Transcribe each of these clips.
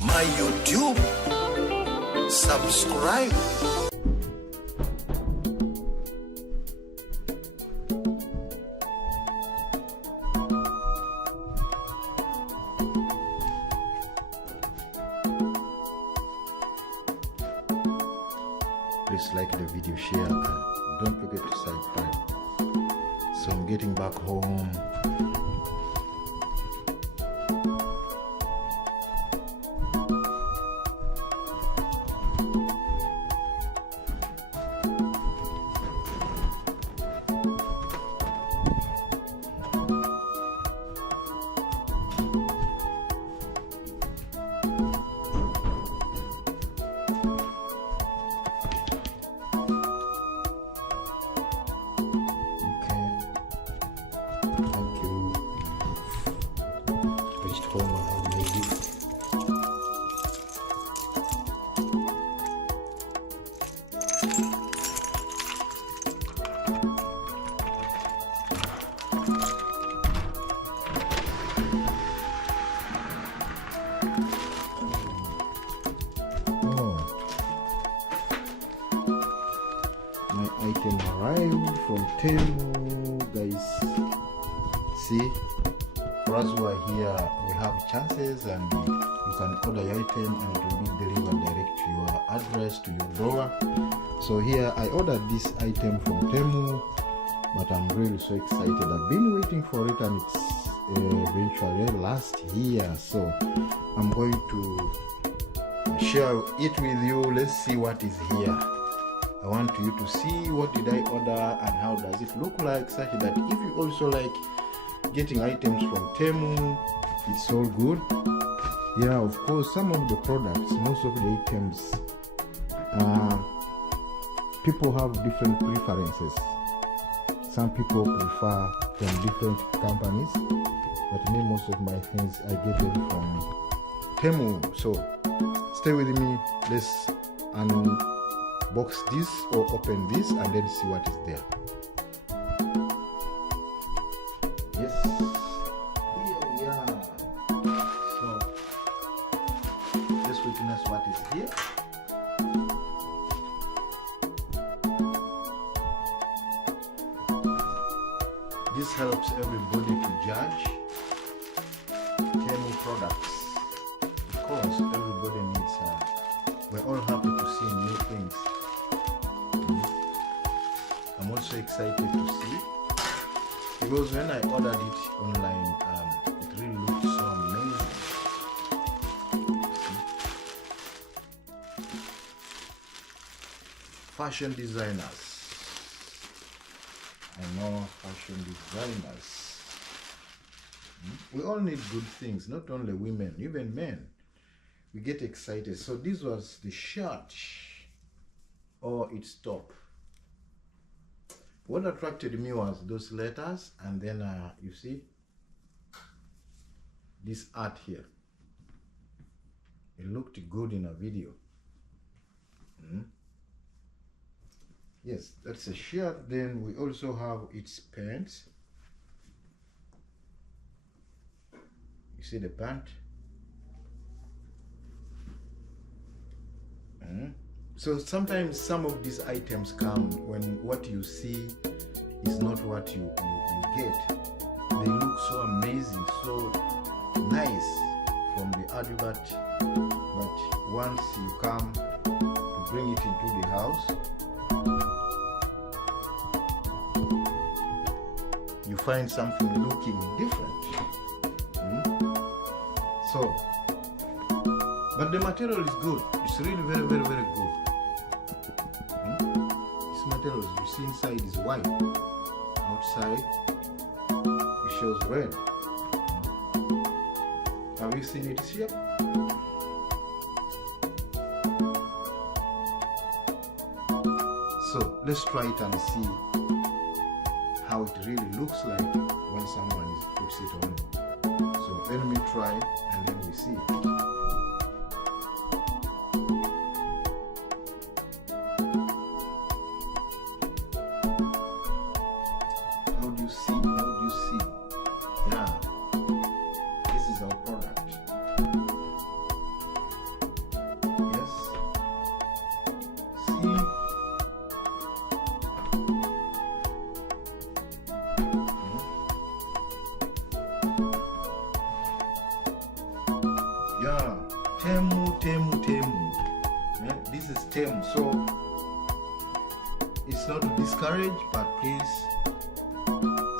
my YouTube. Subscribe. Please like the video, share, and don't forget to subscribe. So I'm getting back home. Item arrived from Temu, guys. See, for us who are here, we have chances, and you can order your item and it will be delivered direct to your address, to your drawer. So here I ordered this item from Temu, but I'm really so excited. I've been waiting for it, and it's eventually last year. So I'm going to share it with you. Let's see what is here. I want you to see what did I order and how does it look like, such that if you also like getting items from Temu, it's all good. Yeah, of course, some of the products, most of the items, people have different preferences. Some people prefer from different companies, but me, most of my things I get them from Temu. So stay with me. Let's unbox this or open this and then see what is there. Yes, here we are. So let's witness what is here. This helps everybody to judge Temu products, because everybody needs we're all happy to see new things. I'm also excited to see, because when I ordered it online, it really looked so amazing. Fashion designers. I know fashion designers. We all need good things, not only women, even men. We get excited. So this was the shirt or its top. What attracted me was those letters, and then you see this art here. It looked good in a video. Yes, that's a shirt. Then we also have its pants. You see the pant. So sometimes some of these items come when what you see is not what you get. They look so amazing, so nice from the advert, but once you come to bring it into the house, you find something looking different. So, but the material is good. It's really very, very, very good. This material, you see inside, is white. Outside, it shows red. Have you seen it here? So let's try it and see how it really looks like when someone puts it on. So let me try and then we see. How do you see? How do you see? Yeah, this is our product. Yeah, Temu. Yeah, this is Temu. So it's not to discourage, but please,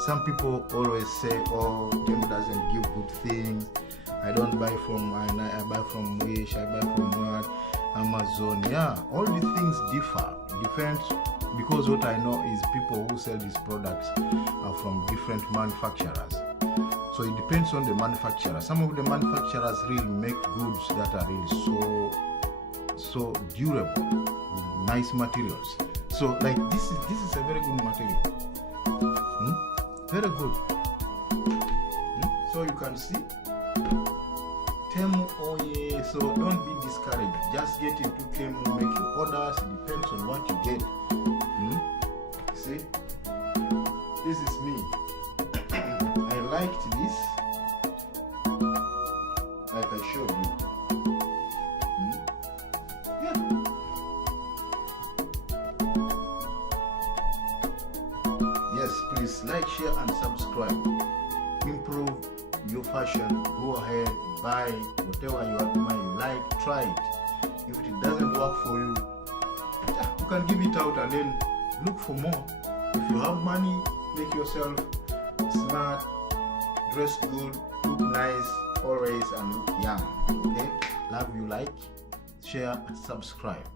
some people always say, oh, Temu doesn't give good things. I don't buy from, I buy from Wish, I buy from what, Amazon. Yeah, all these things depends, because what I know is people who sell these products are from different manufacturers. So it depends on the manufacturer. Some of the manufacturers really make goods that are really so durable, with nice materials. So like this is a very good material. Very good. So you can see Temu. Oh yeah. So don't be discouraged. Just get into Temu, make your orders. It depends on what you get. See, this is me. I liked this, like I showed you. Yeah. Yes, please like, share, and subscribe. Improve your fashion. Go ahead, buy whatever you like. Try it. If it doesn't work for you, you can give it out and then look for more. If you have money, make yourself smart, dress good, look nice always, and look young. Okay? Love you, like, share, and subscribe.